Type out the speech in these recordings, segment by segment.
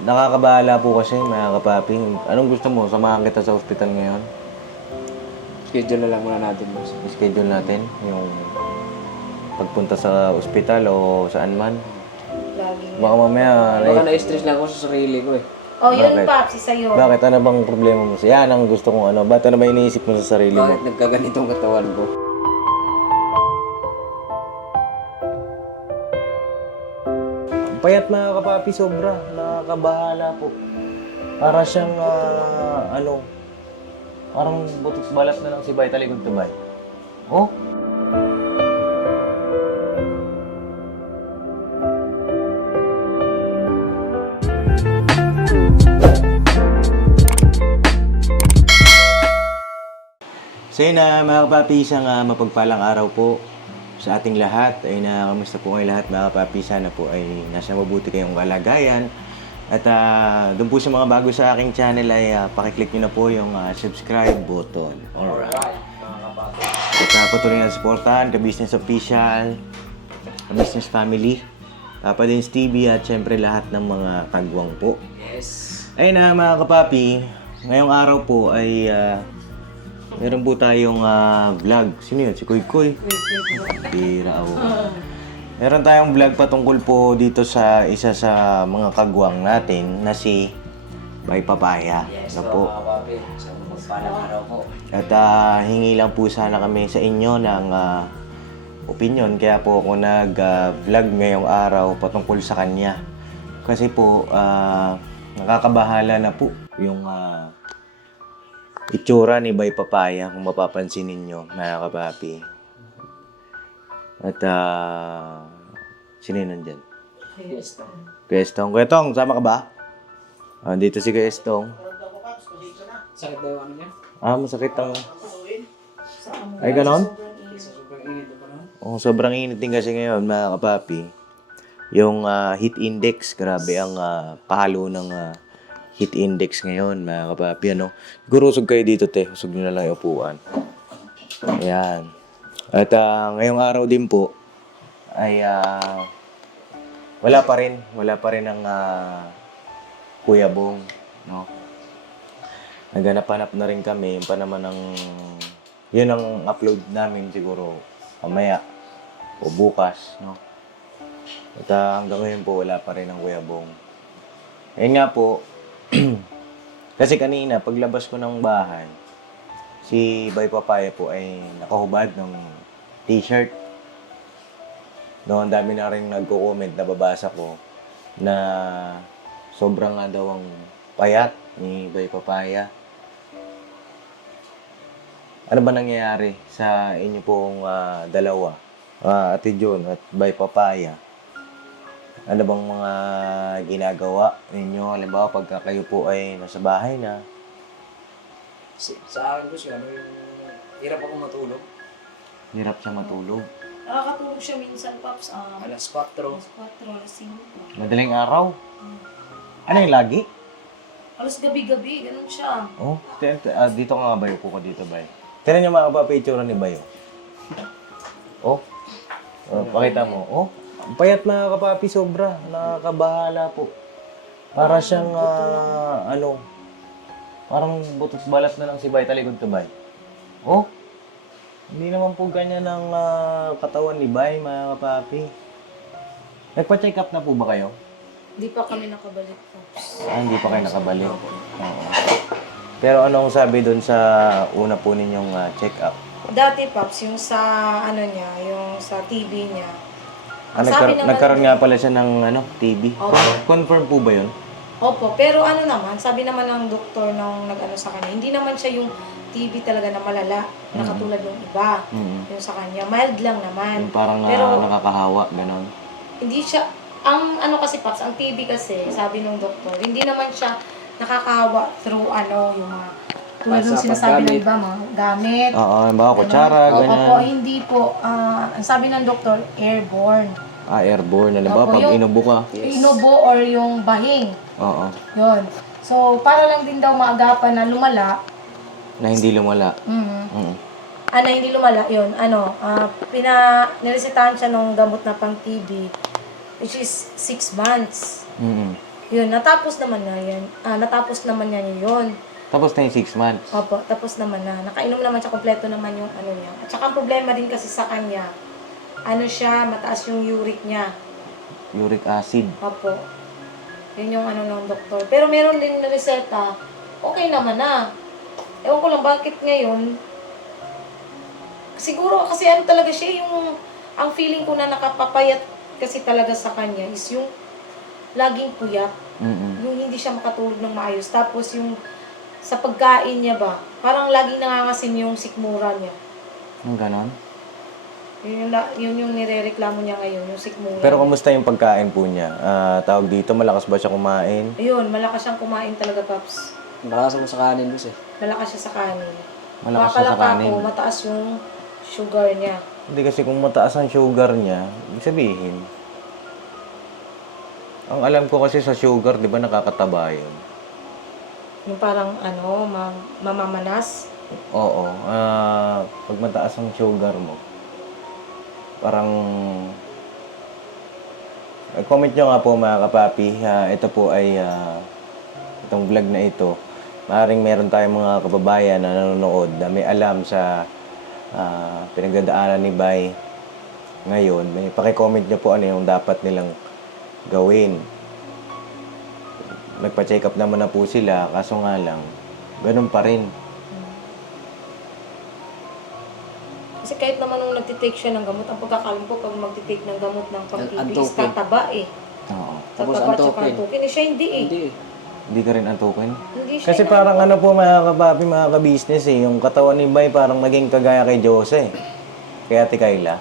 Nakakabahala po kasi, mga kapapi. Anong gusto mo? Samahan kita sa ospital ngayon? Schedule na lang muna natin, boss. Schedule natin yung pagpunta sa ospital o saan man. Laging Baka mamaya... Baka na-stress lang ako sa sarili ko eh. Oh, yun Bakit? Paps, isa yun. Bakit? Ano bang problema mo? Yan ang gusto kong ano. Ba't ano ba iniisip mo sa sarili mo? Bakit nagkaganitong katawan ko? Payat mga kapapi, sobra. Nakakabahala po. Para siyang, parang butos balat na lang si Bay, talikod to Bay. Oh? So yun na mga kapapi, isang mapagpalang araw po sa ating lahat. Ay na kamusta po kayo lahat mga kapapi, sana po ay nasa mabuti kayong kalagayan. At doon po sa mga bago sa aking channel ay pakiclick nyo na po yung subscribe button. Alright. Mga kapatid. At patuloy na supportahan ka-Business Official, ka-Business Family, Papadins TV at syempre lahat ng mga kagwang po. Yes. Ayun na mga kapapi, ngayong araw po ay meron po tayong vlog. Sino yun? Si Kuy Kuy? Tira ako. Meron tayong vlog patungkol po dito sa isa sa mga kagwang natin na si Bay Papaya. Yes, Ano po? mga kapatid. Sa magpalang araw po. At hingi lang po sana kami sa inyo ng opinion. Kaya po ako nag-vlog ngayong araw patungkol sa kanya. Kasi po, nakakabahala na po yung itsura ni Bay Papaya kung mapapansin ninyo, mga kapapi. At sino yun nandyan? Yes, to. Kuya Estong. Kuya Estong, sama ka ba? Dito si Kuya Estong. Sakit daw yung ano niya? Masakit ang... Ay, ganon? Sobrang init pa naman. Sobrang init din kasi ngayon, mga kapapi. Yung heat index, grabe ang pahalo ng heat index ngayon, mga kapapi. Ano? Siguro usog kayo dito, te. Usog nyo na lang yung upuan. Ayan. At ngayong araw din po, ay wala pa rin ang Kuya Bong, no? Naghanap-hanap na rin kami, yun pa naman ang yun ang upload namin siguro mamaya o bukas, no? At hanggang ngayon po wala pa rin ang Kuya Bong. Ayun nga po, kasi kanina paglabas ko ng bahay, si Bay Papaya po ay nakahubad ng t-shirt. No, ang dami na rin nagko-comment na babasa ko na sobrang nga daw ang payat ni Bay Papaya. Ano ba nangyayari sa inyo pong dalawa? Ate John at Bay Papaya. Ano bang mga ginagawa ninyo? Halimbawa, pagka kayo po ay nasa bahay na. Sa akin ko siya, ano yung hirap ako matulog. Hirap siya matulog. Nakakatulog siya minsan, Paps. Alas 4. Alas 4, alas 5. Madaling araw. Ano yung lagi? Alas gabi-gabi, ganun siya. Oh, dito nga Bayo po ka dito, Bayo. Tignan niyo mga kapapitsura ni Bayo. Oh, pakita mo. Oh, ang payat mga kapapi, sobra. Nakakabahala po. Para siyang, parang butos balat na lang si Bay, talikod to Bay. Oh, hindi naman po ganyan ang katawan ni Bay, mga kapapi. Nagpa-check up na po ba kayo? Hindi pa kami nakabalik, Paps. Hindi pa kayo nakabalik. Oo. Pero anong sabi doon sa una po ninyong check-up? Dati, Paps, yung sa, yung sa TV niya. Sabi naman- Nagkaroon nga pala siya ng TB. Opo. Confirm po ba yun? Opo, pero sabi naman ng doktor nung nag-ano sa kanya, hindi naman siya yung TB talaga na malala, na katulad ng iba. Yung sa kanya, mild lang naman. Yung parang Pero nakakahawa, gano'n. hindi siya, kasi Paps, ang TB kasi, sabi ng doktor, hindi naman siya nakakahawa through yung mga, tulad ng Basta sinasabi ng paggamit. iba, mga gamit. Oo, halimbawa kutsara, Opo, ganyan. hindi po. Ang sabi ng doktor, airborne. Airborne. Halimbawa, Opo, pag yung- inubo ka. Inubo or yung bahing. Oo. Yun. So, para lang din daw maagapan na lumala. Na hindi lumala. Mhm. Mm. Hindi lumala, yun. Niresetahan siya ng gamot na pang TB, which is 6 months. Mm. Yun, natapos naman na yan. Natapos naman niya yun. Tapos na yung 6 months. Opo, tapos naman na. Nakainom naman siya, kompleto naman yung ano niya. At saka ang problema din kasi sa kanya, ano siya, mataas yung uric niya. Uric acid. Opo. Yun yung ano ng doktor. Pero meron din na reseta, okay naman na. Ewan ko lang bakit ngayon. Siguro kasi ano talaga siya, yung ang feeling ko na nakapapayat kasi talaga sa kanya is yung laging puyat. Mm-mm. Yung hindi siya makatulog ng maayos. Tapos yung sa pagkain niya ba, parang laging nangangasim yung sikmura niya. Yung ganon. Yun yung nirereklamo niya ngayon, yung sikmura. Pero kamusta yung pagkain po niya? Tawag dito, malakas ba siya kumain? Ayun, malakas siyang kumain talaga, Paps. Malakas ako sa kanin boss eh. Malakas siya sa kanin. Malakas siya sa Makalapa kanin. ko, mataas yung sugar niya. Hindi kasi kung mataas ang sugar niya, ibig sabihin, ang alam ko kasi sa sugar, di ba nakakataba yun? Yung parang ano, mamamanas. Oo. Pag mataas ang sugar mo, parang... comment nyo nga po mga kapapi, ito po ay itong vlog na ito. Maaaring meron tayong mga kababayan na nanonood na may alam sa pinagdadaanan ni Bay ngayon. May paki-comment nyo po ano yung dapat nilang gawin. Nagpa-check up naman na po sila, kaso nga lang, ganun pa rin. Kasi kahit naman nung nagtitake siya ng gamot, ang pagkakalam ko pag magtitake ng gamot ng pag-ibig is Antukin. tataba eh. Oo. Tapos Tataba at saka antukin. antukin. Eh siya hindi eh. Hindi eh. Hindi ka rin antukin? Hindi siya Kasi parang ano po mga kapapi, mga ka-business eh, yung katawan ni Bay parang naging kagaya kay Jose. Kay Ate Kayla.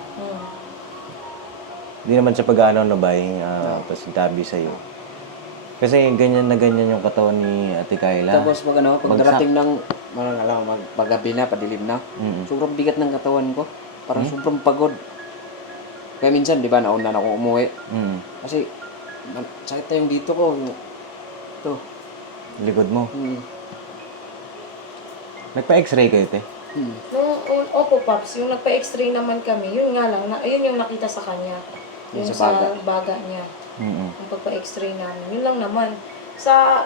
Hindi naman siya pag-ano na Bay, tapos sinabi sa'yo. Kasi ganyan na ganyan yung katawan ni Ate Kayla. Tapos pag ano, pag Bagsak. darating ng, paggabi na, padilim na, Mm-mm. sobrang bigat ng katawan ko. Parang sobrang pagod. Kaya minsan, di ba, nauna na ako umuwi. Mm. Kasi, sakit na yung dito ko. Ito. Likod mo. Hmm. Nagpa-x-ray kayo, te? Opo, Paps, yung nagpa-x-ray naman kami, yun nga lang, ayun yung nakita sa kanya. Yung Yung sa sa baga niya. Mm-mm. Yung pagpa-x-ray namin. Yun lang naman. Sa,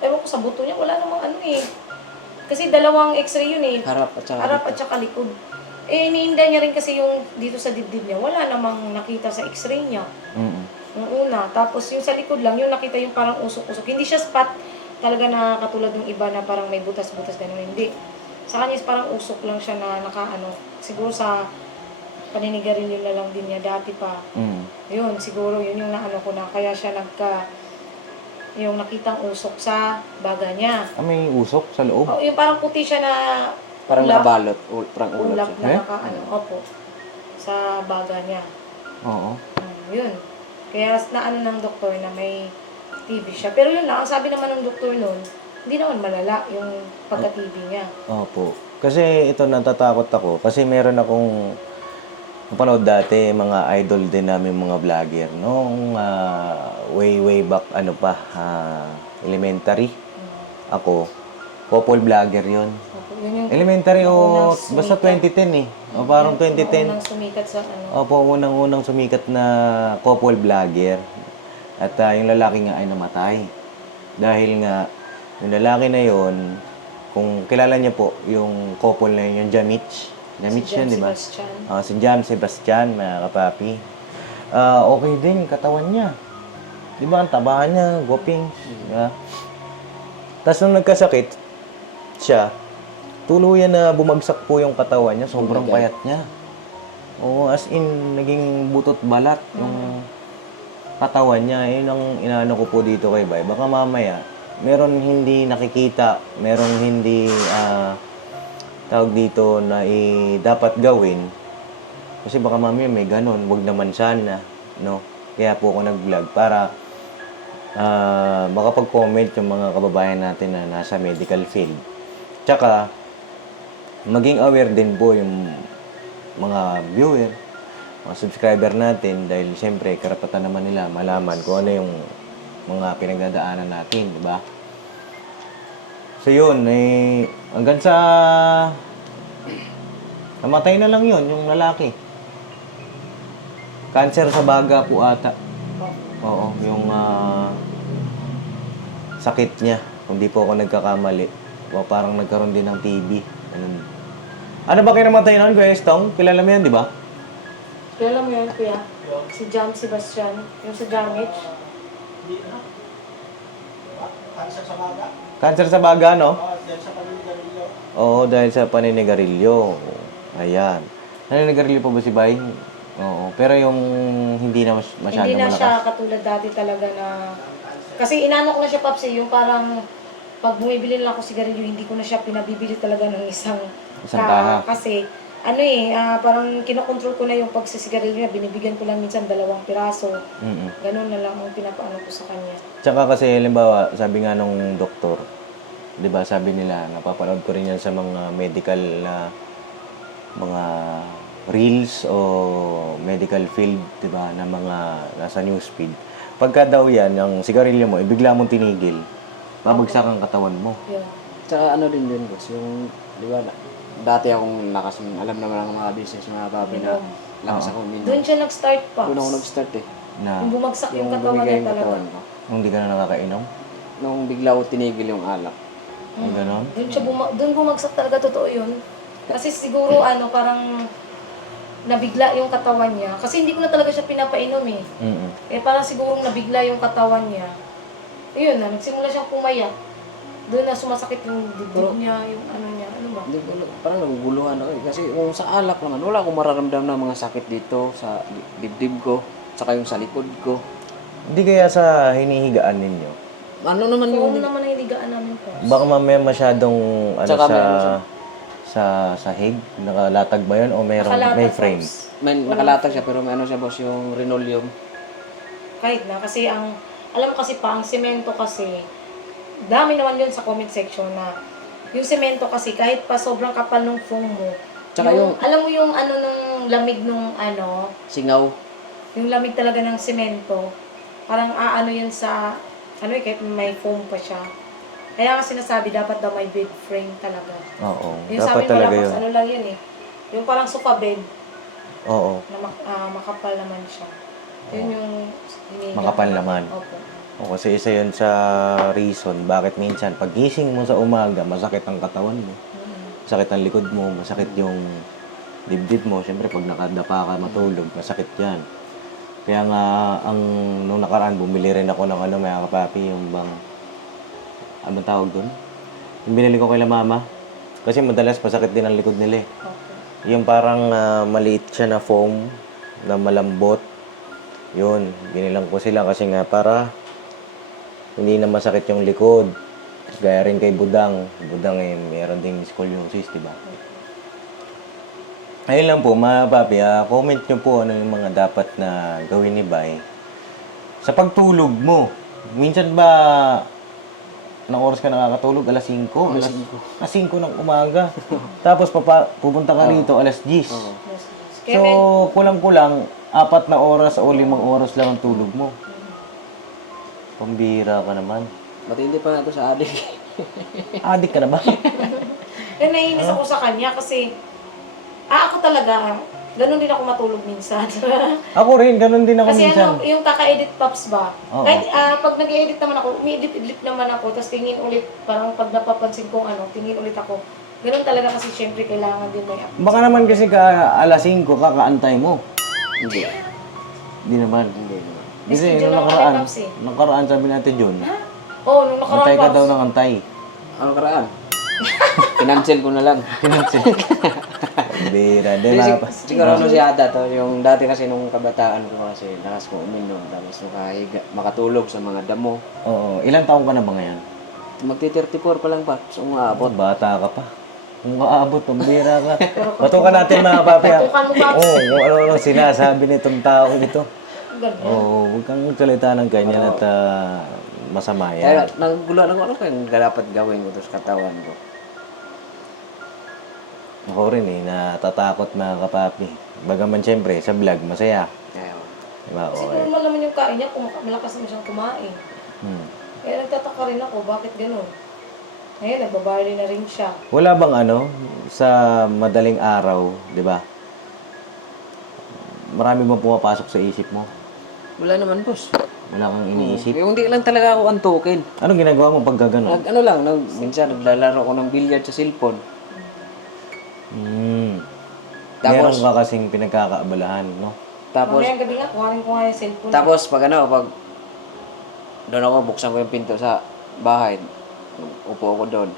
ewan ko sa buto niya, wala namang ano eh. Kasi dalawang x-ray yun eh. Harap at saka Harap at dito. saka likod. Eh, iniinda niya rin kasi yung dito sa dibdib niya. Wala namang nakita sa x-ray niya. Mm-mm. Yung una. Tapos yung sa likod lang, yung nakita yung parang usok-usok. Hindi siya spot talaga na katulad ng iba na parang may butas-butas gano'n. Hindi. Sa kanya is parang usok lang siya na nakaano. Siguro sa paninigarilyo na lang din niya dati pa. Mm. Yun, siguro yun yung naano ko na. Kaya siya yung nakitang usok sa baga niya. May usok sa loob? Oh, yung parang puti siya na Parang ulap. nabalot. Parang ulap Ulap siya. na Eh? nakaano. Opo. Sa baga niya. Oo. Yun. Kaya naano ng doktor na may TB siya. Pero yun lang, ang sabi naman ng doktor noon, hindi naman malala yung pagka-TB niya. Opo. Kasi ito natatakot ako. Kasi meron akong napanood dati, mga idol din namin mga vlogger. Noong way back, ano pa, elementary. Ako, couple vlogger yon. Opo, yun yung Elementary o unang basta sumikat. 2010 eh. O parang 2010. Unang sumikat sa ano. Opo, unang sumikat na couple vlogger. At yung lalaki nga ay namatay. Dahil nga, yung lalaki na yon, kung kilala niyo po, yung couple na yun, yung Jamich. Jamich Si yun, John di ba? Sebastian. Si Jam Sebastian, mga kapapi. Okay din, katawan niya. Di ba, ang tabahan niya, gwaping. Diba? Tapos nung nagkasakit, siya, tuluyan na bumagsak po yung katawan niya, sobrang Oh my God. payat niya. Oo, as in, naging butot balat yung katawan niya. Yun ang inaano ko po dito kay Bay. Baka mamaya, meron hindi nakikita, meron hindi tawag dito na dapat gawin. Kasi baka mamaya may ganun, wag naman sana, no? Kaya po ako nag-vlog para makapag-comment yung mga kababayan natin na nasa medical field. Tsaka, maging aware din po yung mga viewer, mga subscriber natin dahil siyempre karapatan naman nila malaman kung ano yung mga pinagdadaanan natin, di ba? So yun, hanggang sa namatay na lang yun, yung lalaki. Cancer sa baga po ata. Oo, yung sakit niya. Kung di po ako nagkakamali. O parang nagkaroon din ng TB. Ganun. Ano ba kayo namatay noon, Kuya Estong? Kilala mo yan, di ba? Kaya alam mo yan, kuya? Si John Sebastian, yung sa damage. Cancer sa baga, no? Oo, dahil sa paninigarilyo. Ayan. Naninigarilyo pa ba si Bay? Oo. Pero yung hindi na masyadong Hindi na malakas. siya katulad dati talaga na... Kasi inano ko na siya, Paps, yung parang pag bumibili lang ako sigarilyo, hindi ko na siya pinabibili talaga ng isang taha. Kasi, parang kinokontrol ko na yung pagsisigarilyo niya. Binibigyan ko lang minsan 2 piraso. Mm-mm. Ganun na lang ang pinapaano ko sa kanya. Tsaka kasi, halimbawa, sabi nga nung doktor, di ba, sabi nila, napapanood ko rin yan sa mga medical na mga reels o medical field, di ba, na mga nasa newsfeed. Pagka daw yan, yung sigarilyo mo, bigla mong tinigil, babagsak ang katawan mo. Yun. Tsaka ano din yun, boss, yung, di ba, dati akong lakas, alam naman ang mga business, mga papi na lakas ako minum. Doon siya nag-start, Paps. Doon ako nag-start eh. Na, Yung bumagsak yung katawan bumigay niya yung talaga. katawan ko. nung di ka na nakakainom. Nung bigla ko tinigil yung alak. Yung ganon. Doon bumagsak talaga, totoo yun. Kasi siguro parang nabigla yung katawan niya. Kasi hindi ko na talaga siya pinapainom eh. Mm-mm. Parang siguro nabigla yung katawan niya. Ayun na, nagsimula siyang pumayak. Doon na sumasakit yung dibdib niya, yung ano niya, ano ba? Hindi ko, parang naguguluhan ako eh. Kasi kung sa alak naman, wala akong mararamdaman ng mga sakit dito sa dibdib ko, saka yung sa likod ko. Hindi kaya sa hinihigaan ninyo. Ano naman Oo yung... naman ang hiligaan namin po. Baka mamaya masyadong Tsaka may ano siya. sa sahig, nakalatag ba yun o may Nakalatag, frame? Pops. May nakalatag siya pero may ano siya boss, yung linoleum. Kahit na, kasi alam mo kasi pa, ang semento kasi, dami naman yun sa comment section na, yung semento kasi, kahit pa sobrang kapal ng foam mo, Tsaka yung- alam mo yung nung lamig nung Singaw. yung lamig talaga ng semento, parang yun sa, kahit may foam pa siya. Kaya nga sinasabi, dapat daw may bed frame talaga. Oo, Yung sa dapat amin, talaga wala yun. pa, lang yun eh. Yung parang sofa bed, Oo, na makapal naman siya. Yun yung hinihiga. makapal naman. Opo. O, kasi isa yun sa reason bakit minsan pag gising mo sa umaga, masakit ang katawan mo. Masakit ang likod mo, masakit yung dibdib mo. Siyempre, pag nakadapa ka matulog, masakit yan. Kaya nga, nung nakaraan, bumili rin ako ng mga kapapi, yung bang, ano tawag doon? Yung binili ko kay mama. Kasi madalas masakit din ang likod nila eh. Okay. Yung parang maliit siya na foam, na malambot. Yun, binilang ko sila kasi nga para hindi na masakit yung likod. Gaya rin kay Budang. Budang meron ding scoliosis, di ba? Ayun lang po, mga papi, comment nyo po ano yung mga dapat na gawin ni Bay. Sa pagtulog mo, minsan ba, anong oras ka nakakatulog? Alas 5? Alas 5 ng umaga. Tapos pupunta ka rito, alas 10. Yes, yes. Kaya So, kulang-kulang, 4 na oras o 5 oras lang ang tulog mo. Pambira ka naman. Matindi pa nga ito sa adik. Adik ka na ba? naiinis ako sa kanya kasi, ako talaga, ganun din ako matulog minsan. Ako rin, ganun din ako Kasi minsan. yung kaka-edit Pops ba? Oo. Kahit pag nag-edit naman ako, umi-edit naman ako, tapos tingin ulit, parang pag napapansin kong tingin ulit ako. Ganun talaga kasi syempre kailangan din may Baka naman kasi alas 5, kakaantay mo. Hindi. Hindi naman. Hindi naman. Kasi Schedule nung lang kami, nakaraan, Pops, eh. nakaraan sabi natin yun, Oo, nung nakaraan antay ka Pops. daw ng antay. Ano karaan? Kinancel ko na lang. Pambira, di Kasi, ba? siguro ano si Ada to, yung dati kasi nung kabataan ko kasi lakas ko uminom, tapos makatulog sa mga damo. Oo, ilang taong ka na ba ngayon? Magti-34 pa lang pa, so umaabot. Bata ka pa. Kung kaabot, pambira ka. Batukan natin mga papi. Batukan mo, Pops. Oo, kung ano-ano sinasabi nitong taong ito. Ganun. Oo, huwag kang salita ng ganyan at masama Kaya yan. nagugulo ako, ano kayong dapat gawin ko to sa katawan ko? Ako rin natatakot mga kapapi. Bagaman siyempre, sa vlog, masaya. Kaya, Diba? Kasi Okay. normal naman yung kain niya kung malakas naman siyang kumain. Hmm. Kaya nagtataka rin ako, bakit ganun? Ngayon, nagbabarley na rin siya. Wala bang sa madaling araw, di ba? Marami bang pumapasok sa isip mo? wala naman boss. Wala kang iniisip. Yung hindi lang talaga ako antukin. Anong ginagawa mo pag gano'n? Ano lang, minsan naglalaro ko ng billiard sa cellphone. Meron ka kasing pinagkakaabalahan, no? Tapos, Mamayang gabi nga, kuhanin ko nga yung cellphone. tapos pag doon ako, buksan ko yung pinto sa bahay. Upo ako doon.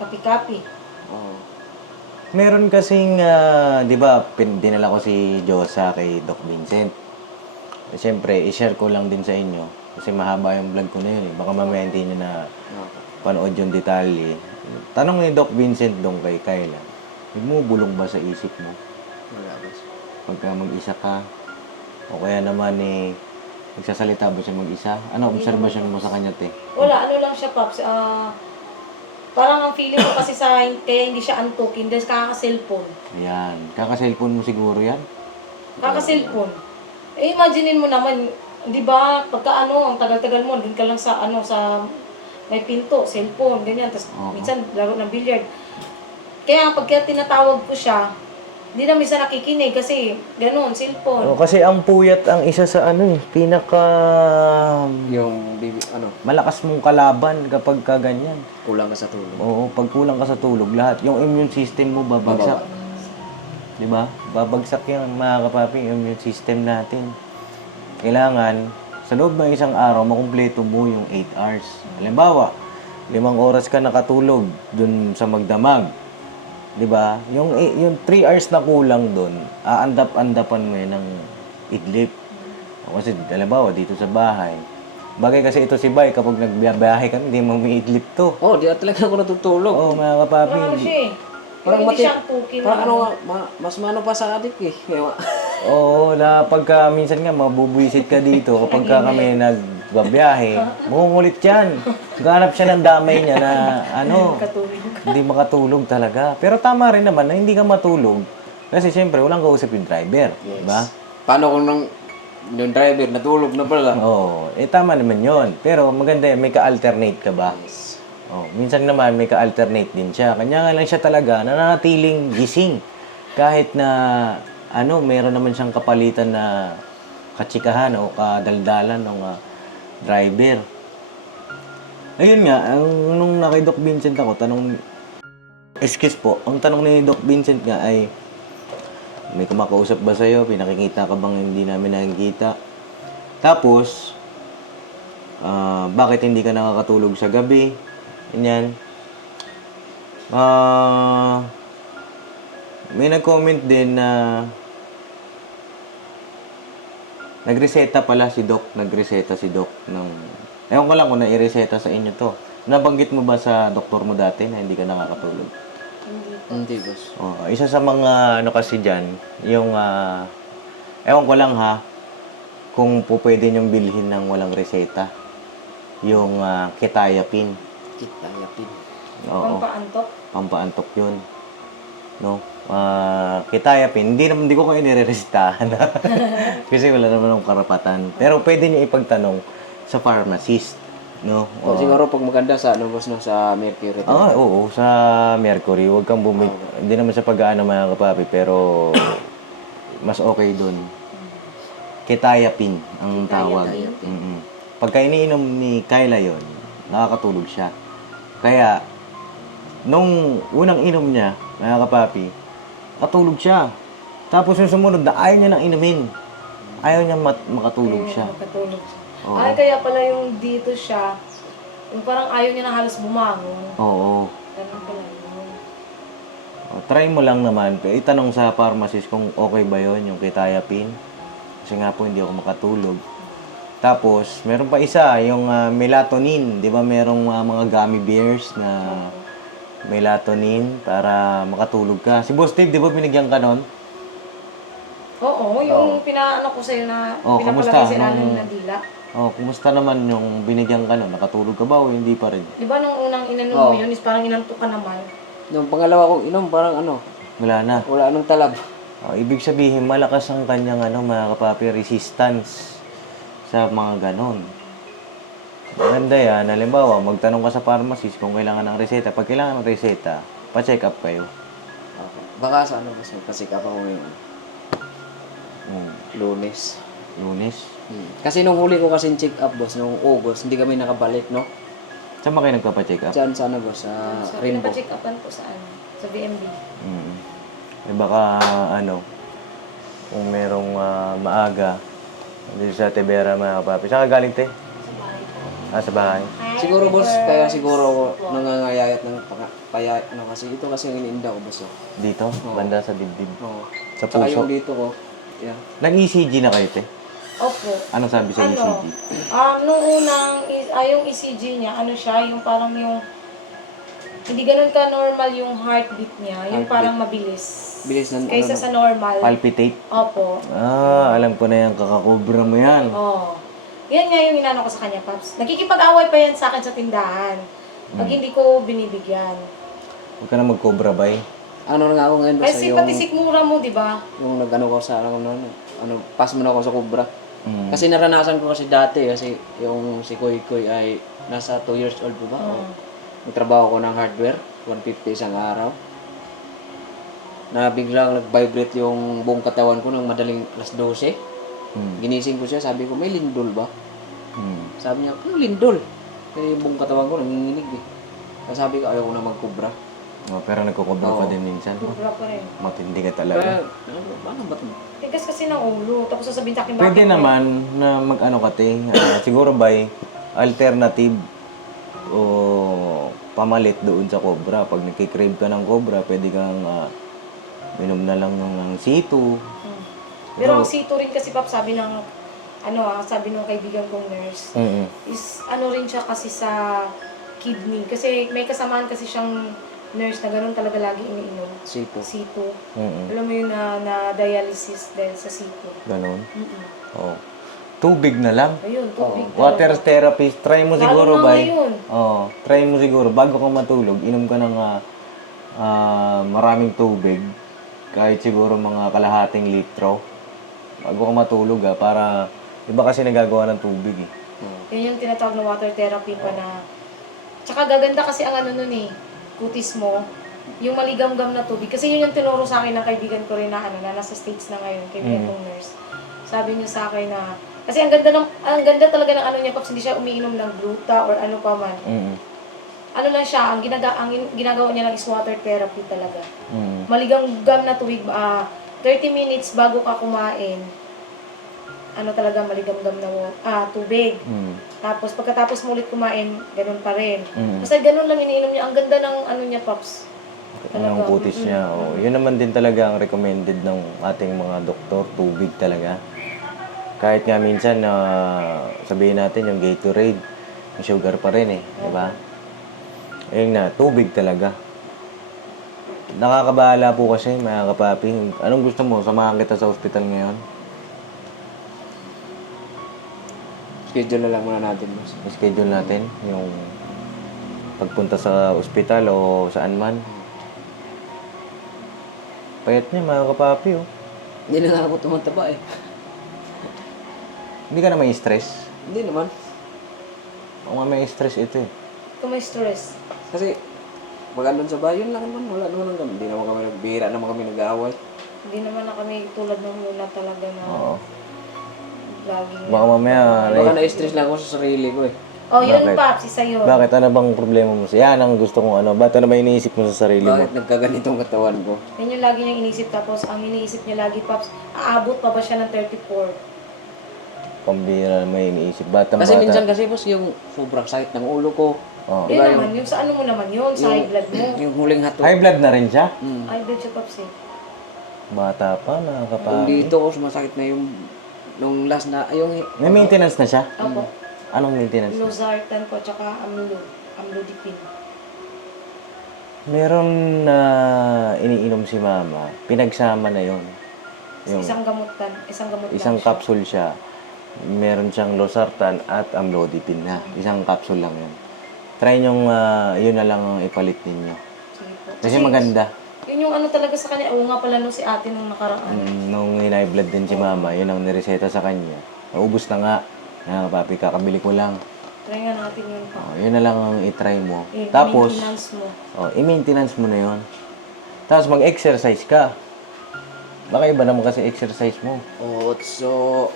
Kapi-kapi. Oo. Meron kasing, di ba, dinala ko si Josa kay Doc Vincent. Siyempre, i-share ko lang din sa inyo. Kasi mahaba yung vlog ko na yun. Baka mamaya hindi nyo na panood yung detalye. Tanong ni Doc Vincent doon kay Kyla, bulong ba sa isip mo? Wala ba? Pagka mag-isa ka? O kaya naman nagsasalita ba siya mag-isa? Ano obserbasyon mo sa kanya, te? Wala, ano lang siya, Paps. Parang ang feeling ko kasi kaya hindi siya antukin dahil kaka-cellphone. Ayan. Kaka-cellphone mo siguro yan? Kaka-cellphone. Imaginein mo naman, di ba, pagka ang tagal-tagal mo, dun ka lang sa may pinto, cellphone, ganyan. Tapos minsan, laro ng billiard. Kaya pagka tinatawag ko siya, hindi na minsan nakikinig kasi gano'n, cellphone. Kasi ang puyat ang isa sa pinaka Yung, malakas mong kalaban kapag ka ganyan. kulang ka sa tulog. Oo, pag kulang ka sa tulog, lahat. Yung immune system mo babagsak. Di ba? Babagsak yung mga kapapi, yung immune system natin. Kailangan, sa loob ng isang araw, makumpleto mo yung 8 hours. Halimbawa, 5 oras ka nakatulog dun sa magdamag. Di ba? Yung 3 hours na kulang dun, aandap-andapan mo yun ng idlip. Kasi, halimbawa, dito sa bahay, bagay kasi ito si Bay, kapag nagbiyahe ka, hindi mo may idlip to. Di talaga ako natutulog. Oo, mga kapapi. Parang siya eh. Parang Hindi siya antukin. mas mano pa sa adik eh. Oo, pagka minsan nga mabubuisit ka dito kapag ka kami nagbabiyahe, mungulit yan. Ganap siya ng damay niya na Katulog. hindi makatulog talaga. Pero tama rin naman na hindi ka matulog kasi siyempre walang kausap yung driver. Diba? Paano kung yung driver natulog na pala? Oo, tama naman yon. Pero maganda may ka-alternate ka ba? Minsan naman may ka-alternate din siya. Kanya nga lang siya talaga nananatiling gising. Kahit na meron naman siyang kapalitan na katsikahan o kadaldalan ng driver. Ayun nga, nung nakay Doc Vincent ako, excuse po, ang tanong ni Doc Vincent nga ay, may kumakausap ba sa'yo? Pinakikita ka bang hindi namin nakikita? Tapos, bakit hindi ka nakakatulog sa gabi? Ganyan. May nag-comment din na nagreseta pala si Doc. Nagreseta si Doc ng... Ewan ko lang kung naireseta sa inyo to. Nabanggit mo ba sa doktor mo dati na hindi ka nakakatulog? Hindi, boss. Isa sa mga kasi dyan, yung... ewan ko lang ha, kung po pwede niyong bilhin ng walang reseta. Yung Ketayapin. Ketayapin. Oo. Pampaantok. Pampaantok yun. No? Ketayapin, hindi ko kayo nire-resetahan. Kasi wala naman akong karapatan. Pero pwede niyo ipagtanong sa pharmacist. No? Siguro pag maganda sa boss, sa Mercury. Oo, sa Mercury. Huwag kang hindi naman sa pag-aano mga kapapi, pero mas okay dun. Ketayapin ang tawag. Pagka iniinom ni Kyla yon, nakakatulog siya. Kaya, nung unang inom niya, mga kapapi, katulog siya. Tapos yung sumunod na ayaw niya nang inumin. Ayaw niya makatulog siya. Makatulog siya. Oo. Ay, kaya pala yung dito siya, yung parang ayaw niya na halos bumangon. Oo. Ganun pala yun. Try mo lang naman. Itanong sa pharmacist kung okay ba yon yung Ketayapin. Kasi nga po hindi ako makatulog. Tapos, meron pa isa, yung melatonin. Di ba merong mga gummy bears na melatonin para makatulog ka. Si Boss Steve, di ba binigyan ka nun? Oo, yung pinaano ko sa'yo na kumusta? pinapalagay sa ilalim ng dila. Kumusta naman yung binigyan ka nun? Nakatulog ka ba o hindi pa rin? Di ba nung unang inanom mo yun is parang inantok ka naman? Nung pangalawa kong inom, parang Wala na. wala nang talab. Ibig sabihin, malakas ang kanyang mga kapapi, resistance sa mga ganon. Maganda yan. Halimbawa, magtanong ka sa pharmacist kung kailangan ng reseta. Pag kailangan ng reseta, pa-check up kayo. Okay. Baka sa boss, magpasik up ako ngayon. Lunes. Lunes. Kasi nung huli ko kasi check up, boss, nung August, hindi kami nakabalik, no? Saan ba kayo nagpapacheck up? Diyan sa ano, boss, sa So, Rainbow. pinapacheck upan po sa ano, sa VMB. Mm. Eh baka ano, kung merong maaga, dito sa Tibera mga kapapi. Saan ka galing, te? Sa bahay. Siguro, boss, kaya siguro ako nangangayayat ng kaya, ano, kasi ito kasi yung iniinda ko, boss. Dito? Banda sa dibdib. Oo. Sa Tsaka puso. yung dito ko, yan. Nag-ECG na kayo, te? Opo. Anong sabi sa E Ano? ECG? Nung unang, yung ECG niya, ano siya, yung parang yung, hindi ganun ka normal yung heartbeat niya, yung Heartbeat. parang mabilis. Bilis ng Kaysa ano, sa normal. Palpitate? Opo. Alam ko na yan. Kakakubra mo yan. Oo. Yan nga yung inano ko sa kanya, Paps. Nakikipag-away pa yan sa akin sa tindahan. Pag hindi ko binibigyan. Huwag ka na mag-cobra, bay. ano na nga ako ngayon, boss, Kasi yung, pati sikmura mo, di ba? yung nag-ano ko sa, pass mo na ako sa Cobra. Mm. Kasi naranasan ko kasi dati, kasi yung si Koy Koy ay nasa 2 years old po ba? O, nagtrabaho ko ng hardware, 150 isang araw. Na biglang nag-vibrate yung buong katawan ko ng madaling alas 12. Ginising ko siya, sabi ko, may lindol ba? Sabi niya, ano lindol? Kasi yung buong katawan ko nanginginig eh. Kaya sabi ko, ayaw ko na mag-Cobra. Oh, pero nagkukobra pa Oo. din minsan. Kubra pa rin. Matindi ka Kaya, talaga. paano ba ito? Tigas kasi ng ulo. Tapos sasabihin sa akin, Pwede bakit? naman na mag-ano ka, te. Siguro by alternative o pamalit doon sa cobra. Pag nagkikrave ka ng cobra, pwede kang minom na lang ng C2. Pero ang sito rin kasi, Pap, sabi ng, sabi ng kaibigan kong nurse, is ano rin siya kasi sa kidney. Kasi may kasamaan kasi siyang nurse na ganun talaga lagi iniinom. Sito. Sito. Alam mo yun na dialysis dahil sa sito. Ganon. Oo. Tubig na lang. Ayun, tubig. Water therapy. Try mo siguro, Lalo na bay. ngayon. Try mo siguro. Bago ka matulog, inom ka ng maraming tubig. Kahit siguro mga kalahating litro. Bago ka matulog, para iba kasi nagagawa ng tubig eh. Yun yung tinatawag na water therapy pa na. Tsaka gaganda kasi ang ano nun eh, kutis mo, yung maligamgam na tubig. Kasi yun yung tinuro sa akin ng kaibigan ko rin na na nasa States na ngayon, kaibigan kong nurse. Sabi niya sa akin na, kasi ang ganda talaga ng ano niya, Pops, hindi siya umiinom ng gluta or ano pa man. Ano lang siya, ang ginagawa niya lang is water therapy talaga. Maligamgam na tubig, 30 minutes bago ka kumain, talaga maligamgam na tubig. Tapos pagkatapos mo ulit kumain, ganun pa rin. Kasi ganun lang iniinom niya. Ang ganda ng ano niya, Pops. Ang kutis niya. Yun naman din talaga ang recommended ng ating mga doktor, tubig talaga. Kahit nga minsan sabihin natin yung Gatorade, yung sugar pa rin eh, di ba? Ayun na, tubig talaga. Nakakabahala po kasi, mga kapapi. Anong gusto mo? Samahan kita sa ospital ngayon? Schedule na lang muna natin, boss. Schedule natin yung pagpunta sa ospital o saan man. Payat niya, mga kapapi, oh. Hindi na nga ako tumataba eh. Hindi ka na may stress. Hindi naman. O nga may stress ito eh. Kung may stress. Kasi, pag andun sa bayan lang naman, wala naman hanggang. Hindi naman kami nagbihira naman kami nag-aaway. Hindi naman na kami tulad ng una talaga na laging. Baka mamaya, Baka na-stress lang ako sa sarili ko eh. Oh, yun, Bakit? Paps, isa yun. bakit? Ano bang problema mo? Yan ang gusto kong Ba't ano ba iniisip mo sa sarili mo? Bakit nagkaganitong katawan ko? Yan yung lagi niyang inisip. Tapos, ang iniisip niya lagi, Paps, aabot pa ba siya ng 34? Pambira na may iniisip. Batang Kasi bata. minsan kasi boss, yung sobrang sakit ng ulo ko. Oh. Yan naman, yung sa ano mo naman yun, sa high blood mo. Yung huling hato. High blood na rin siya? High blood siya, Paps eh. Bata pa, Yung nakakapapi. dito ko sumasakit na yung nung last na, yung May maintenance na siya? Ako, Anong maintenance? losartan po, tsaka amlodipine. Meron na iniinom si mama. Pinagsama na yon. Yung Isang gamot isang lang siya. capsule siya. Meron siyang losartan at amlodipine na. Isang capsule lang yun. Try nyong yun na lang ang ipalit ninyo. Sige po. Kasi maganda. Yun yung ano talaga sa kanya. Oo nga pala nung si ate nung nakaraan. Nung high blood din si mama, yun ang nireseta sa kanya. Naubos na nga. Papi, kakabili ko lang. Try nga natin yun pa. Yun na lang ang itry mo. Tapos, Maintenance mo. i-maintenance mo na yun. Tapos mag-exercise ka. Baka iba naman kasi exercise mo. Otso.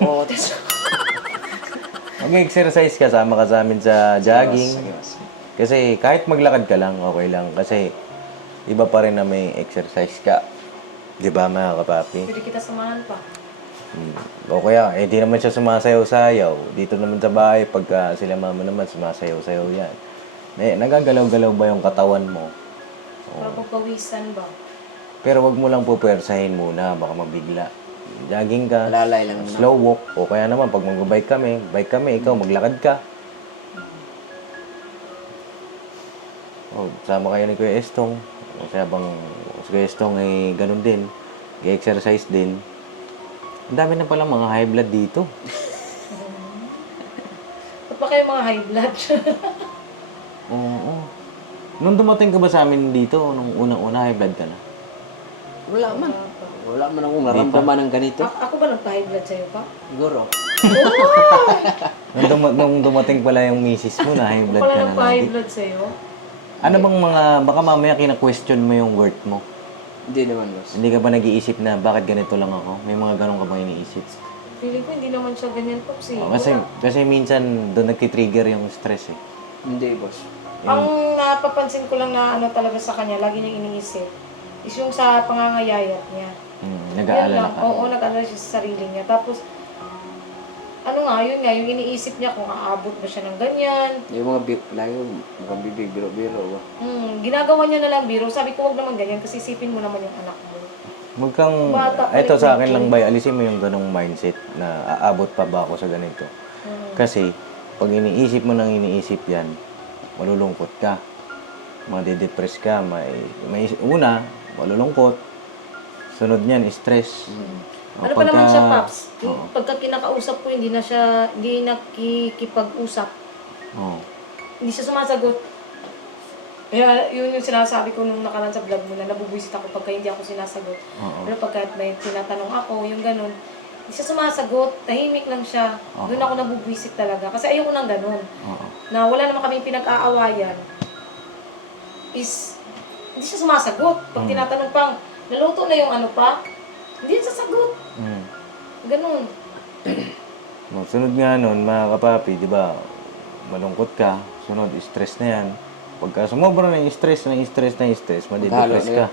Mag-exercise ka, sama ka sa amin sa jogging. Sige, boss. Kasi kahit maglakad ka lang, okay lang. Kasi iba pa rin na may exercise ka. Di ba mga kapapi? Pwede kita samahan pa. O kaya, di naman siya sumasayaw-sayaw. Dito naman sa bahay, pagka sila mama naman, sumasayaw-sayaw yan. Nagagalaw-galaw ba yung katawan mo? Para pagpawisan ba? Pero wag mo lang pupwersahin muna, baka mabigla. Jogging ka, Alalay lang naman. slow walk. O kaya naman, pag mag-bike kami, ikaw maglakad ka. O, sama kayo ni Kuya Estong. O siya bang, si Kuya Estong ay ganun din. Exercise din. Ang dami na palang mga high blood dito. Ba't ba kayo mga high blood? Oo. Nung dumating ka ba sa amin dito, nung unang-una high blood ka na? Wala man. Wala man akong naramdaman ng ganito. Ako ba nagpa-high blood sa'yo pa? Siguro. Nung dumating pala yung misis mo na high blood Ako ka pala na nagpa-high lagi. blood sa'yo? Ano bang mga, baka mamaya kina-question mo yung worth mo? Hindi naman, boss. Hindi ka ba nag-iisip na bakit ganito lang ako? May mga ganun ka bang iniisip? Feeling ko hindi naman siya ganyan po kasi. Kasi minsan doon nagtitrigger yung stress eh. Hindi, boss. Ang napapansin ko lang na ano talaga sa kanya, lagi niyang iniisip, is yung sa pangangayayat niya. Yan Nag-aalala lang. ka. Oo, nag-aalala siya sa sarili niya. Tapos, ano nga, yun nga, yung iniisip niya kung aabot ba siya ng ganyan. Yung mga lagi mukhang bibig, biro-biro. Ginagawa niya na lang biro. Sabi ko, wag naman ganyan kasi isipin mo naman yung anak mo. Huwag kang, Bata pa ito rin sa yun. akin lang ba, alisin mo yung ganong mindset na aabot pa ba ako sa ganito. Kasi, pag iniisip mo nang iniisip yan, malulungkot ka. Madidepress ka. Una, malulungkot. Sunod niyan, stress. Ano pa naman siya, Paps? Yung pagka kinakausap ko, hindi nakikipag-usap. Oo. Hindi siya sumasagot. Kaya yun yung sinasabi ko nung nakaraan sa vlog mo na nabubwisit ako pagka hindi ako sinasagot. Oo. Pero pagka may tinatanong ako, yung ganun, hindi siya sumasagot, tahimik lang siya. Doon ako nabubwisit talaga. Kasi ayoko nang ganun. Oo. Na wala naman kaming pinag-aawayan. Is, hindi siya sumasagot. Pag tinatanong pang, naluto na yung ano pa, hindi siya sasagot. Ganun. Sunod nga nun, mga kapapi, di ba, malungkot ka, sunod, stress na yan. Pagka sumobra na yung stress, madidepress ka.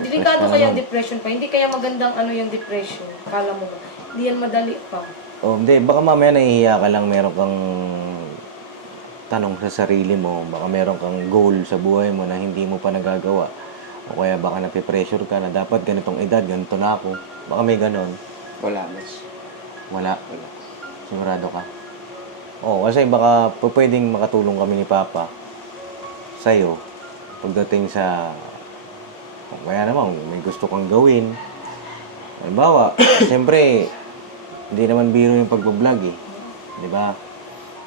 Delikado kaya ang depression pa. Hindi kaya magandang ano yung depression. Kala mo ba? Hindi yan madali pa. O, hindi, baka mamaya nahihiya ka lang, meron kang tanong sa sarili mo, baka meron kang goal sa buhay mo na hindi mo pa nagagawa. O kaya baka napipressure ka na dapat ganitong edad, ganito na ako. Baka may ganon. Wala, boss. Wala. Wala. Sigurado ka. Oo, kasi baka pwedeng makatulong kami ni Papa sa'yo pagdating sa kaya naman may gusto kang gawin. Halimbawa, siyempre hindi naman biro yung pagbablog eh. Di ba?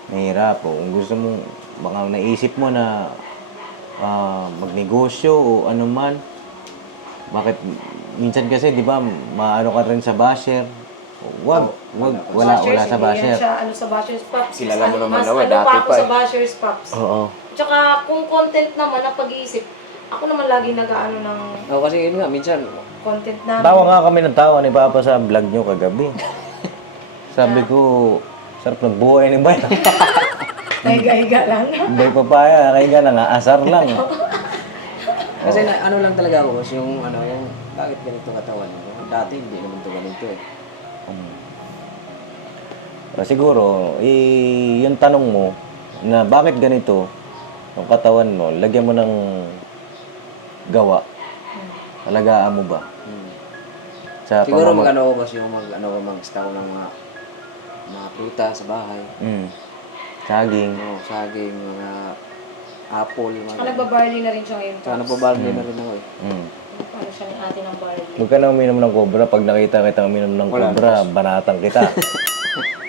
Mahirap po. Kung gusto mo, baka naisip mo na magnegosyo o ano man. Bakit? Minsan kasi, di ba, maano ka rin sa basher. Wala sa basher. Hindi yan siya ano sa Bashers Pops. Kilala mo naman Mas daw, ano dati pa ako pa sa eh. Bashers Pops. Oo. Tsaka kung content naman ang pag-iisip, ako naman lagi nag-ano ng Oo, kasi yun nga, minsan, content namin. Tawa nga kami ng tawa ni Papa sa vlog nyo kagabi. Sabi ko, sarap ng buhay ni Bay. Higa-higa lang. Bay papaya, kaya nga nangaasar lang. kasi ano lang talaga ako, boss, yung ano, yung bakit ganito katawan mo? Dati hindi naman to ganito eh. Siguro, yung tanong mo na bakit ganito yung katawan mo, lagyan mo ng gawa. Alagaan mo ba? Sa Siguro mag-ano ko, boss, yung mag-sta ko ng mga pruta sa bahay. Saging. No, saging, mga apple, Tsaka mga... nagbabarley na rin siya ngayon. Tsaka nababalde na rin ako eh. Ano siya ng ate ng barley. Huwag ka na uminom ng cobra. Pag nakita kita uminom ng Wala, cobra, banatang kita.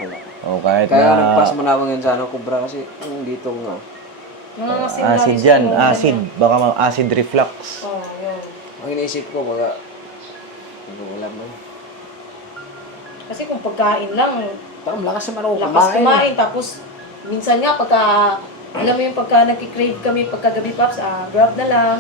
Wala. O kahit Kaya na nagpas mo na ako ngayon sa ano, kubra kasi yung dito nga. Nangangasim acid lagi yan, sa mga acid. Baka acid reflux. Oo, yun. Ang iniisip ko, baga, wala mo. Kasi kung pagkain lang, Parang malakas naman ako lakas kumain. kumain. Tapos, minsan nga, pagka, alam mo yung pagka nag-crave kami, pagkagabi Pops, grab na lang.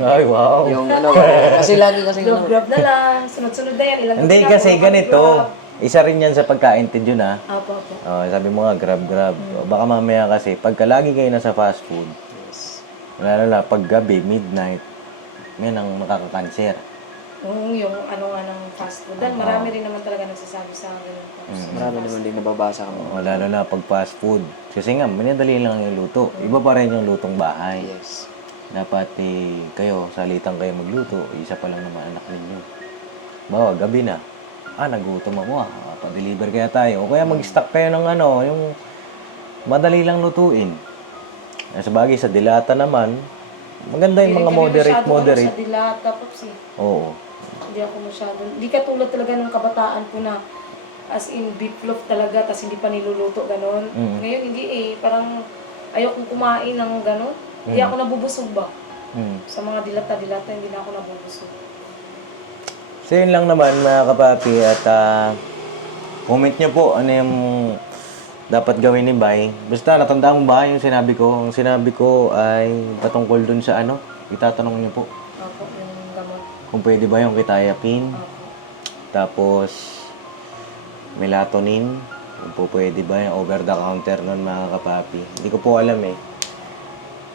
Ay, wow. Yung ano, kasi lagi kasi Grab na lang. Sunod-sunod na yan. Ilang Hindi gabi na kasi ako ganito. mag-grab. Isa rin yan sa pagkain, Tid, yun ha. Apo, apo. Sabi mo nga, grab. Baka mamaya kasi, pagka lagi kayo nasa fast food, Yes. lalo na pag gabi, midnight, yan ang makakakanser. Yung ano nga ng fast food. Dahil marami rin naman talaga nagsasabi sa akin. Marami naman din nababasa ko. Lalo na pag fast food. Kasi nga, minadali lang yung luto. Iba pa rin yung lutong bahay. Yes. Dapat kayo, salitan kayo magluto, isa pa lang naman anak ninyo. Bawa, gabi na. Nagutom ako pa-deliver kaya tayo. O kaya mag-stock kayo ng yung madali lang lutuin. Sa bagay, sa dilata naman, maganda yung mga moderate. Sa dilata, Pops, Oo. Hindi ako masyado. Hindi katulad talaga ng kabataan ko na as in beef loaf talaga, tas hindi pa niluluto, ganon. Ngayon, hindi Parang ayokong kumain ng ganon. Hindi ako nabubusog ba? Sa mga dilata-dilata, hindi na ako nabubusog. So yun lang naman mga kapapi at comment nyo po ano yung dapat gawin ni Bay. Basta natandaan mo ba yung sinabi ko? Ang sinabi ko ay patungkol dun sa itatanong nyo po. Ako, yung gamot. Kung pwede ba yung quetiapine, Ako. tapos melatonin, kung po pwede ba yung over the counter nun mga kapapi. Hindi ko po alam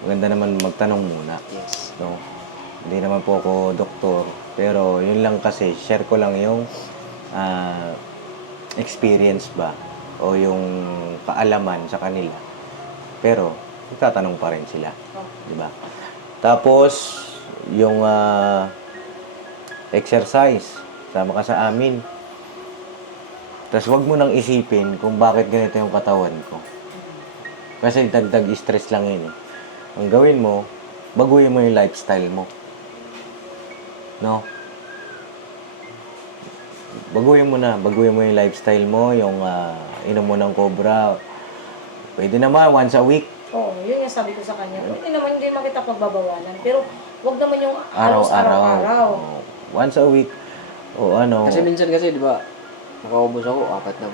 Maganda naman magtanong muna. Yes. No? Hindi naman po ako doktor. Pero yun lang kasi, share ko lang yung experience ba o yung kaalaman sa kanila. Pero, itatanong pa rin sila. Di ba? Tapos, yung exercise, sama ka sa amin. Tapos, wag mo nang isipin kung bakit ganito yung katawan ko. Kasi dagdag stress lang yun Ang gawin mo, baguhin mo yung lifestyle mo. No? Baguhin mo yung lifestyle mo, yung inom mo ng Cobra. Pwede naman, once a week. Oo, yun yung sabi ko sa kanya. Pwede naman hindi naman kita pagbabawalan. Pero, wag naman yung halos Araw-araw. araw-araw. Once a week. O Kasi minsan kasi, di ba, nakaubos ako, 4 na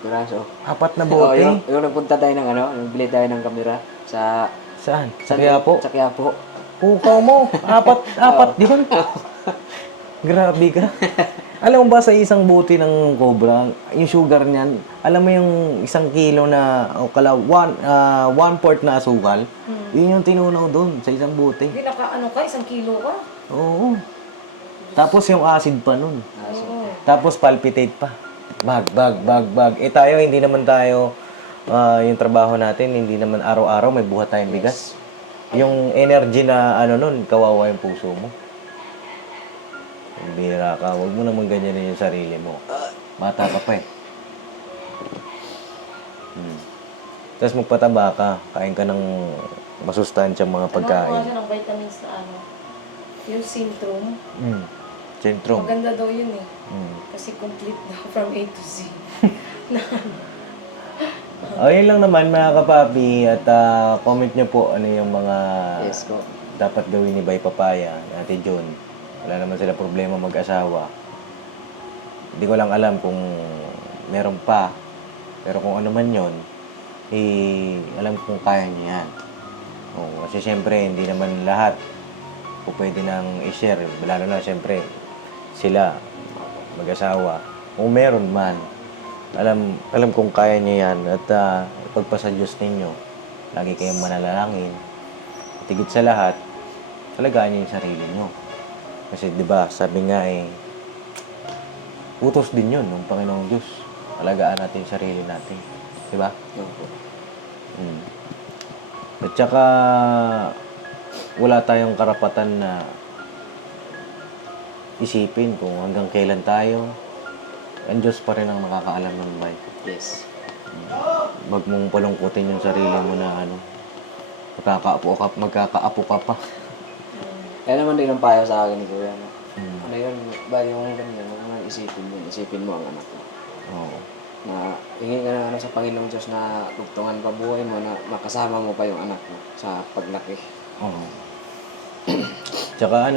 piraso. 4 na Oo, bote. yung nagpunta tayo ng nagbili tayo ng kamera sa... Saan? Sa Quiapo? Sa Quiapo. Pukaw mo. 4, di ba? Grabe ka. Alam mo ba sa isang bote ng Cobra, yung sugar niyan, alam mo yung 1 kilo na, o 1/4 na asukal, yun yung tinunaw doon sa isang bote. Hindi ka, 1 kilo ka. Oo. Tapos yung acid pa nun. Oo. Tapos palpitate pa. Bag. Tayo, hindi naman tayo, yung trabaho natin, hindi naman araw-araw may buhat tayong bigas. Yung energy na nun, kawawa yung puso mo. Bira ka, huwag mo naman ganyanin yung sarili mo. Bata ka pa Tapos magpataba ka, kain ka ng masustansyang mga pagkain. Ano siya ng vitamins na yung Centrum. Centrum. Maganda daw yun Kasi complete na from A to Z. Ayun lang naman mga kapapi at comment nyo po ano yung mga Yes ko. dapat gawin ni Bay Papaya, ni Ate John. Wala naman sila problema mag-asawa. Hindi ko lang alam kung meron pa. Pero kung ano man yun, alam kong kaya niya yan. Kasi syempre, hindi naman lahat po pwede nang i-share. Lalo na syempre, sila, mag-asawa. Kung meron man, alam kong kaya niya yan. At ipagpasa Diyos ninyo, lagi kayong manalangin. At higit sa lahat, talagaan niyo yung sarili niyo. Kasi 'di ba, sabi nga utos din 'yun ng Panginoong Diyos. Alagaan natin yung sarili natin, 'di ba? Opo. At saka wala tayong karapatan na isipin kung hanggang kailan tayo. Ang Diyos pa rin ang nakakaalam ng buhay. Yes. Wag mong palungkutin yung sarili mo na magkakaapo ka pa. Kaya naman din ang payo sa akin ni Kuya. Ano yun, ba yung ganyan, huwag mo isipin mo ang anak mo. Oo. Na hingi ka na sa Panginoong Diyos na tugtungan pa buhay mo, na makasama mo pa yung anak mo sa paglaki. Oo. Tsaka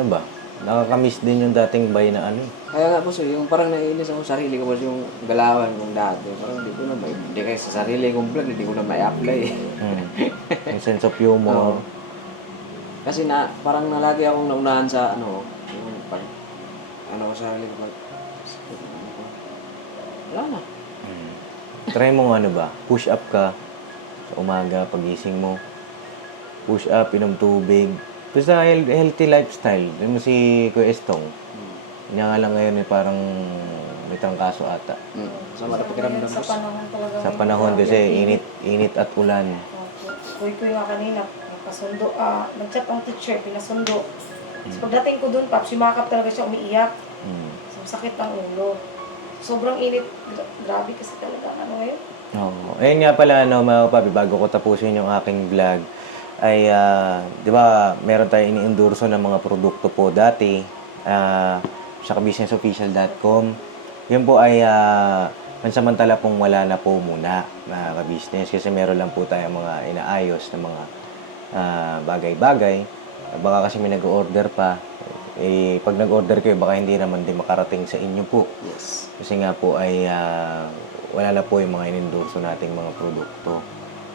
nakakamiss din yung dating Bay na Kaya nga po yung parang naiinis ako sa sarili ko, yung galawan kong dati. Parang hindi kayo sa sarili kong vlog, hindi ko na may-apply yung sense of humor. Kasi parang nalagi akong naunahan sa yung pag, sa sarili ko, wala na. Try mo ano ba, push up ka sa umaga, pagising mo. Push up, inom tubig. Basta healthy lifestyle. Yun mo si Kuya Estong. Kanya nga lang ngayon parang may trangkaso ata. Sama na pakiramdam, Sa boss. panahon talaga. Sa panahon kasi init at ulan. Kuy-kuy nga kanina, napasundo, nag-chat ang teacher, pinasundo. So, pagdating ko dun, Paps, yumakap talaga siya, umiiyak. So, sakit ang ulo. Sobrang init. Grabe kasi talaga, ano ngayon? Oo. Ayun nga pala, no, mga papi, bago ko tapusin yung aking vlog, ay, di ba, meron tayo ini-endorso ng mga produkto po dati sa businessofficial.com. Yun po ay pansamantala pong wala na po muna, mga ka-business, kasi meron lang po tayong mga inaayos na mga bagay-bagay. Baka kasi may nag-order pa. Eh, pag nag-order kayo, baka hindi naman din makarating sa inyo po. Yes. Kasi nga po ay wala na po yung mga inendorso nating mga produkto.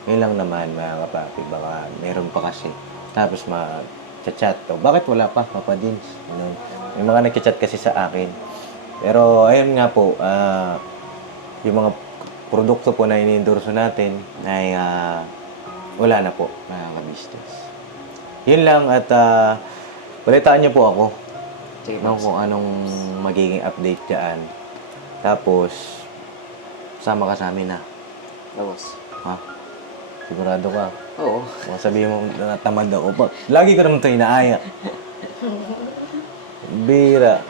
Yun lang naman mga kapapi, baka meron pa kasi. Tapos ma-chat. Bakit wala pa, Papa Dins? Ano? May mga nag-chat kasi sa akin. Pero ayun nga po, yung mga produkto po na inendorso natin ay wala na po mga ka-business. Yun lang at balitaan niyo po ako. Sige, No, boss. kung anong magiging update dyan. Tapos, sama ka sa amin na. Boss. Ha? Sigurado ka. Oo. Kung sabihin mo na tamad ako pa. Lagi ko naman ito inaaya. Bira.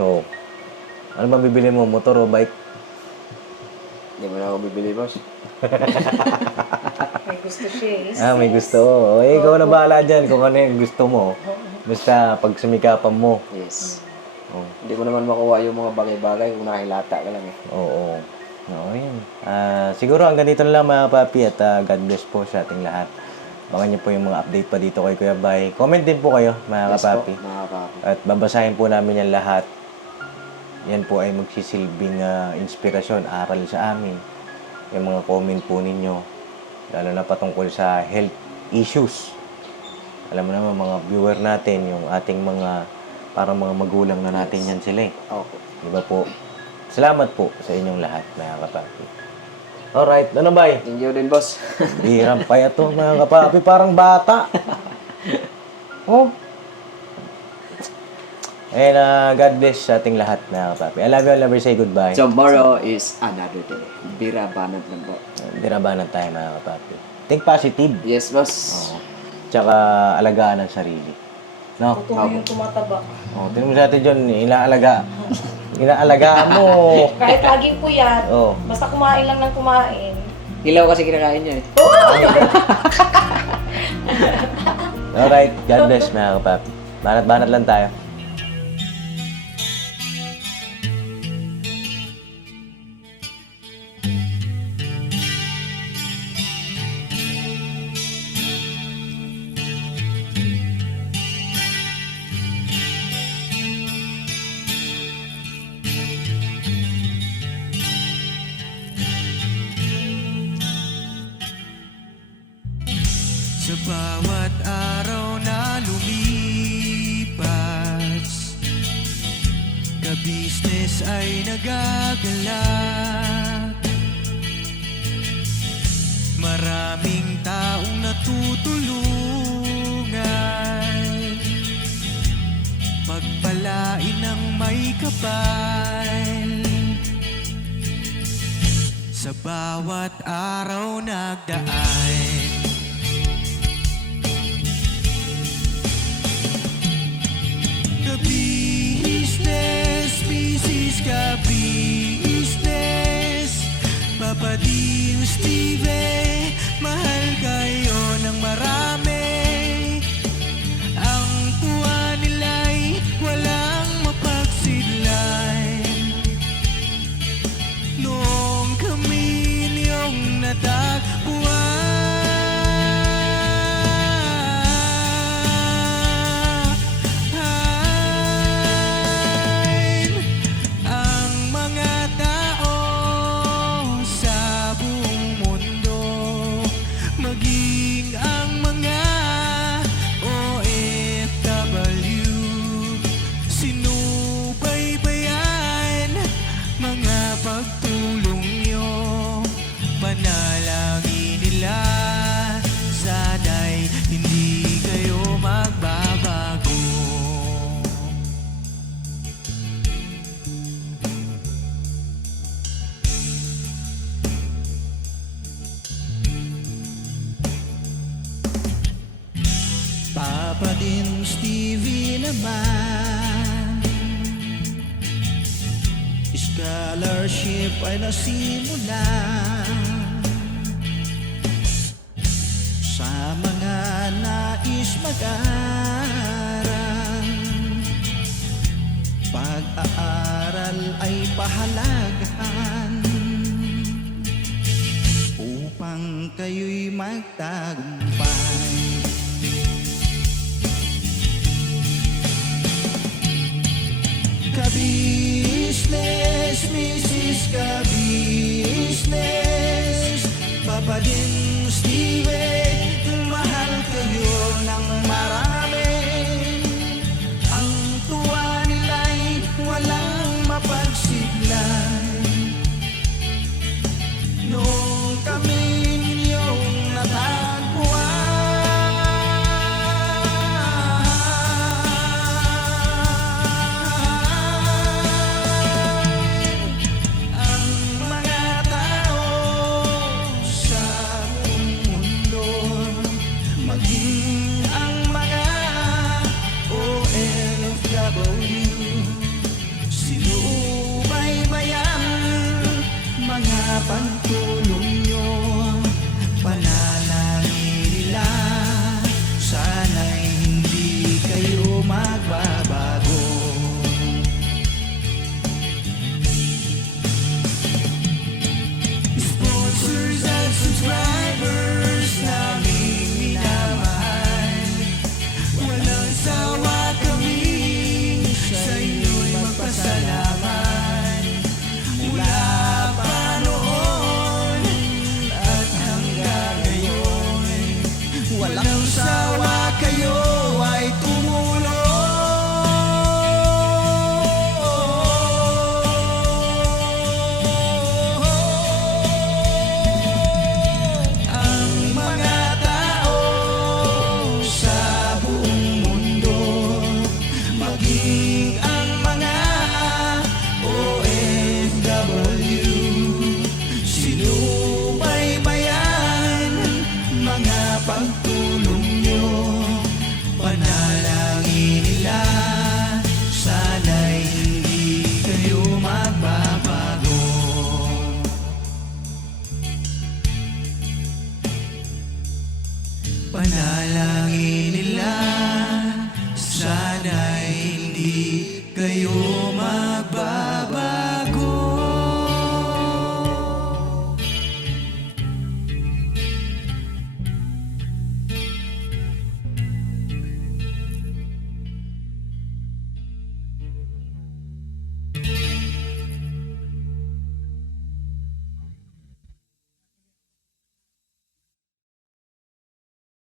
Oo. Ano ba bibili mo? Motor o bike? Hindi mo na ako bibili, boss. May gusto siya eh. May gusto. Eh, ikaw na bahala dyan kung ano yung gusto mo. Basta pag sumikapan mo. Yes. Oh. Hindi mo naman makuha yung mga bagay-bagay kung nakahilata ka lang eh. Oo. Oo, yun. Siguro hanggang dito na lang mga papi at God bless po sa ating lahat. Baka niyo po yung mga update pa dito kay Kuya Bay. Comment din po kayo mga kapapi. Po, mga kapapi. At babasahin po namin yan lahat. Yan po ay magsisilbing inspirasyon, aral sa amin. Yung mga comment po ninyo. Lalo na patungkol sa health issues. Alam mo naman mga viewer natin, yung ating mga parang mga magulang na natin yan sila eh. Opo. Diba po? Salamat po sa inyong lahat, mga kapapi. Alright, ano ba eh? Thank you din, boss. Hirang pa ito, mga kapapi. Parang bata. Oh. And God bless sa ating lahat, mga kapapi. I love you, I'll never say goodbye. Tomorrow is another day. Bira banat lang po. Dirabanan tayo, mga kapapi. Think positive. Yes, boss. Oo. Tsaka alagaan ang sarili. No? Totoo yung tumataba. Oh, tingnan mo sa atin dyan, inaalagaan mo. Kahit laging puyat, Oh. basta kumain lang ng kumain. Hilaw kasi kinakain niya eh. Alright, God bless, mga kapapi. Banat-banat lang tayo. Sa bawat araw na lumipas, ka-business ay nagagalak. Maraming taong natutulungan, pagpalain ng may kapal. Sa bawat araw nagdaan, ka-business, business ka-business, Papa Dins TV, mahal kayo ng marami. Ang tuwa nila'y walang mapagsidlan. Noong kami niyong natagpuan, ang mga tao sa buong mundo Papa Dins TV naman, scholarship ay nasimulan sa mga nais mag-aral. Pag-aaral ay pahalagahan upang kayo'y magtagumpay. Ka-business, Mrs. Ka-business, Papa Dins TV, mahal kayo ng marami. Ang tuwa nila'y walang mapagsiglay. Nung kami ninyong natagpuan, ang mga tao sa buong mundo, maging ang mga OFW, sinubaybayan mga pagtulong nyo. Panalangin nila, sana'y hindi kayo magbabago. Sponsors at subscribers naming minamahal, walang sawa kami sa inyo'y magpasalamat. Mula pa noon at hanggang ngayon, walang sawa kayo ay tumulong. Ang mga tao sa buong mundo, maging ang mga OFW, sinubaybayan mga pagtulong nyo. Panalangin nila, sana'y hindi kayo magbabago. Panalangin nila, sana'y hindi kayo